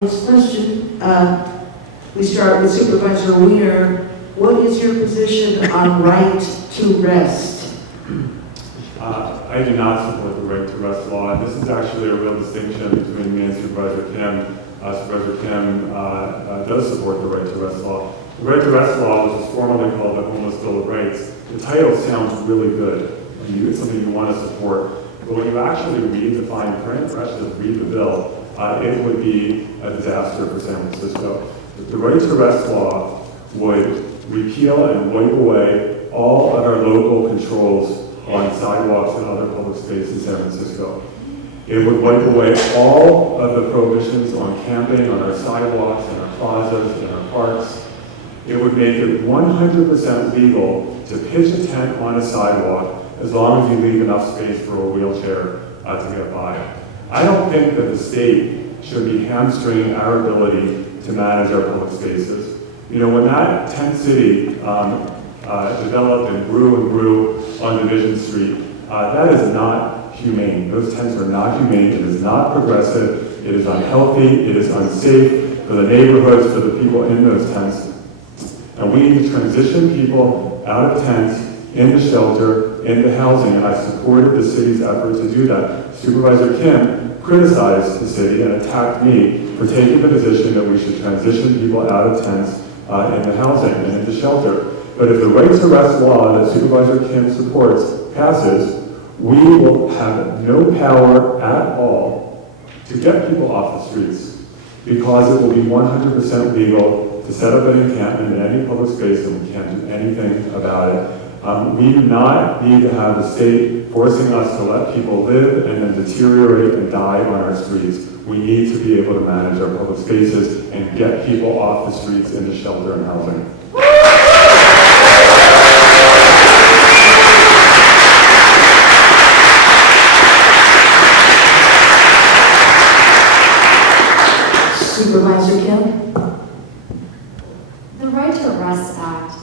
This question, we start with Supervisor Wiener. What is your position on right to rest? I do not support the right to rest law, and this is actually a real distinction between me and Supervisor Kim. Supervisor Kim does support the right to rest law. The right to rest law, which is formally called the Homeless Bill of Rights, the title sounds really good, and it's something you want to support. But when you actually read the fine print, or actually read the bill, it would be a disaster for San Francisco. The right to rest law would repeal and wipe away all of our local controls on sidewalks and other public spaces in San Francisco. It would wipe away all of the prohibitions on camping on our sidewalks and our plazas and our parks. It would make it 100% legal to pitch a tent on a sidewalk as long as you leave enough space for a wheelchair to get by. I don't think that the state should be hamstringing our ability to manage our public spaces. You know, when that tent city developed and grew on Division Street, that is not humane. Those tents are not humane. It is not progressive. It is unhealthy. It is unsafe for the neighborhoods, for the people in those tents. And we need to transition people out of tents into shelter, into housing, and I supported the city's effort to do that. Supervisor Kim criticized the city and attacked me for taking the position that we should transition people out of tents into housing and into shelter. But if the right to rest law that Supervisor Kim supports passes, we will have no power at all to get people off the streets because it will be 100% legal to set up an encampment in any public space and we can't do anything about it. We do not need to have the state forcing us to let people live and then deteriorate and die on our streets. We need to be able to manage our public spaces and get people off the streets into shelter and housing. Supervisor Kim? The Right to Rest Act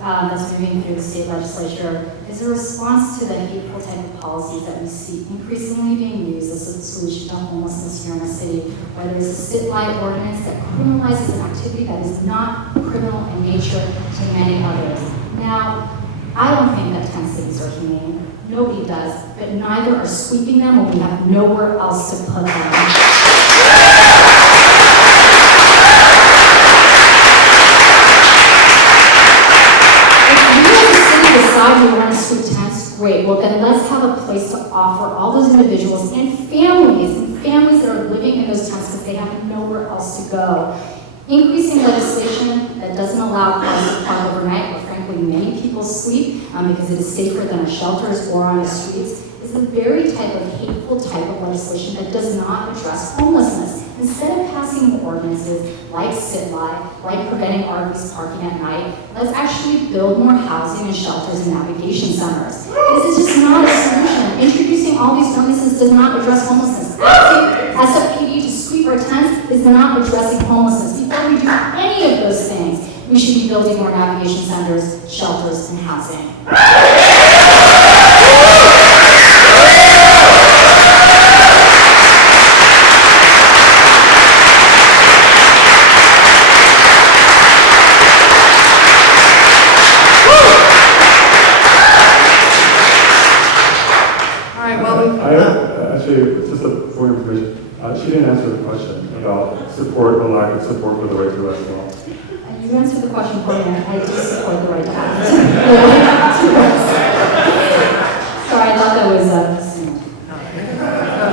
that's moving through the state legislature is a response to the hateful type of policies that we see increasingly being used as a solution to homelessness here in the city, whether it's a sit-lie ordinance that criminalizes an activity that is not criminal in nature to many others. Now, I don't think that tent cities are humane. Nobody does, but neither are sweeping them when we have nowhere else to put them. Decide we want to sweep tents, great. Well, then let's have a place to offer all those individuals and families that are living in those tents because they have nowhere else to go. Increasing legislation that doesn't allow cars to park overnight, where frankly many people sleep because it is safer than our shelters or on the streets, is the very hateful type of legislation that does not address homelessness. Instead of passing ordinances like sit-lie, like preventing RVs parking at night, let's actually build more housing and shelters and navigation centers. This is just not a solution. Introducing all these ordinances does not address homelessness. Asking SFPD to sweep our tents is not addressing homelessness. Before we do any of those things, we should be building more navigation centers, shelters, and housing. Actually, just a point of information, she didn't answer the question about support or lack of support for the right to rest law. You answered the question for me. I do support the right to act.